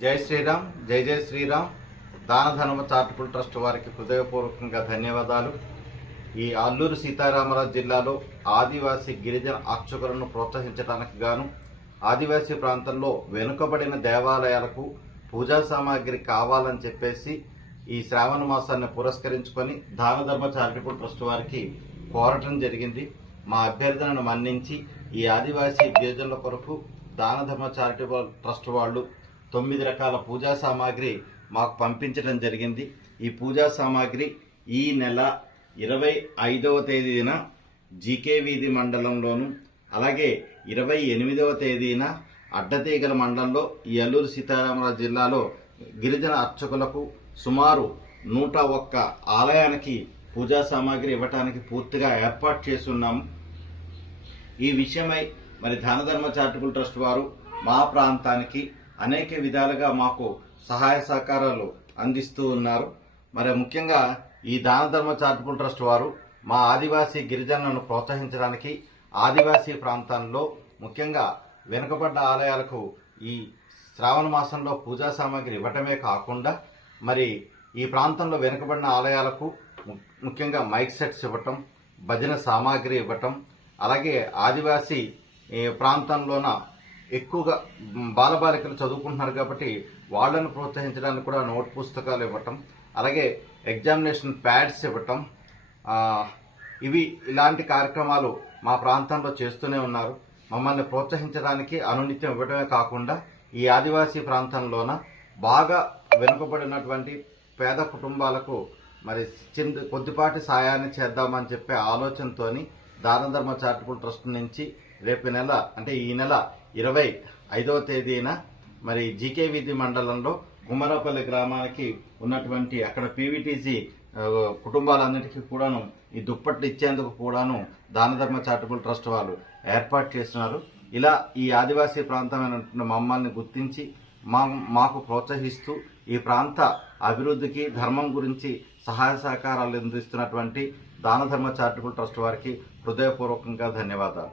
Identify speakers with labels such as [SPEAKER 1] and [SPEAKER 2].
[SPEAKER 1] జై శ్రీరామ్ జై జై శ్రీరామ్. దాన ధర్మ చారిటబుల్ ట్రస్ట్ వారికి హృదయపూర్వకంగా ధన్యవాదాలు. ఈ అల్లూరు సీతారామరాజు జిల్లాలో ఆదివాసీ గిరిజన అర్చకులను ప్రోత్సహించడానికి గాను ఆదివాసీ ప్రాంతంలో వెనుకబడిన దేవాలయాలకు పూజా సామాగ్రి కావాలని చెప్పేసి ఈ శ్రావణ మాసాన్ని పురస్కరించుకొని దాన ధర్మ చారిటబుల్ ట్రస్ట్ వారికి కోరటం జరిగింది. మా అభ్యర్థనను మన్నించి ఈ ఆదివాసీ గిరిజనుల కొరకు దాన ధర్మ చారిటబుల్ ట్రస్ట్ వాళ్ళు తొమ్మిది రకాల పూజా సామాగ్రి మాకు పంపించడం జరిగింది. ఈ పూజా సామాగ్రి ఈ నెల ఇరవై ఐదవ తేదీన జీకే వీధి మండలంలోను అలాగే ఇరవై ఎనిమిదవ తేదీన అడ్డతీగల మండలంలో ఈ అల్లూరు సీతారామరాజు జిల్లాలో గిరిజన అర్చకులకు సుమారు నూట ఒక్క ఆలయానికి పూజా సామాగ్రి ఇవ్వటానికి పూర్తిగా ఏర్పాటు చేస్తున్నాము. ఈ విషయమై మరి ధనధర్మ చారిటబుల్ ట్రస్ట్ వారు మా ప్రాంతానికి అనేక విధాలుగా మాకు సహాయ సహకారాలు అందిస్తూ ఉన్నారు. మరి ముఖ్యంగా ఈ దానధర్మ చారిటబుల్ ట్రస్ట్ వారు మా ఆదివాసీ గిరిజనులను ప్రోత్సహించడానికి ఆదివాసీ ప్రాంతాల్లో ముఖ్యంగా వెనుకబడ్డ ఆలయాలకు ఈ శ్రావణ మాసంలో పూజా సామాగ్రి ఇవ్వటమే కాకుండా మరి ఈ ప్రాంతంలో వెనుకబడిన ఆలయాలకు ము- ముఖ్యంగా మైక్ సెట్స్ ఇవ్వటం భజన సామాగ్రి ఇవ్వటం అలాగే ఆదివాసీ ప్రాంతంలోన ఎక్కువగా బాలబాలికలు చదువుకుంటున్నారు కాబట్టి వాళ్ళను ప్రోత్సహించడానికి కూడా నోట్ పుస్తకాలు ఇవ్వటం అలాగే ఎగ్జామినేషన్ ప్యాడ్స్ ఇవ్వటం ఇవి ఇలాంటి కార్యక్రమాలు మా ప్రాంతంలో చేస్తూనే ఉన్నారు. మమ్మల్ని ప్రోత్సహించడానికి అనునిత్యం ఇవ్వడమే కాకుండా ఈ ఆదివాసీ ప్రాంతంలోన బాగా వెనుకబడినటువంటి పేద కుటుంబాలకు మరి చిన్న కొద్దిపాటి సాయాన్ని చేద్దామని చెప్పే ఆలోచనతోని దాన ధర్మ చారిటబుల్ ట్రస్ట్ నుంచి రేపు నెల అంటే ఈ నెల ఇరవై ఐదవ తేదీన మరి జీకే వీధి మండలంలో కుమారపల్లి గ్రామానికి ఉన్నటువంటి అక్కడ పీవీటీసీ కుటుంబాలన్నిటికీ కూడాను ఈ దుప్పట్లు ఇచ్చేందుకు కూడాను దాన ధర్మ చారిటబుల్ ట్రస్ట్ వాళ్ళు ఏర్పాటు చేస్తున్నారు. ఇలా ఈ ఆదివాసీ ప్రాంతమైనటువంటి మమ్మల్ని గుర్తించి మా మాకు ప్రోత్సహిస్తూ ఈ ప్రాంత అభివృద్ధికి ధర్మం గురించి సహాయ సహకారాలు అందిస్తున్నటువంటి దాన ధర్మ చారిటబుల్ ట్రస్ట్ వారికి హృదయపూర్వకంగా ధన్యవాదాలు.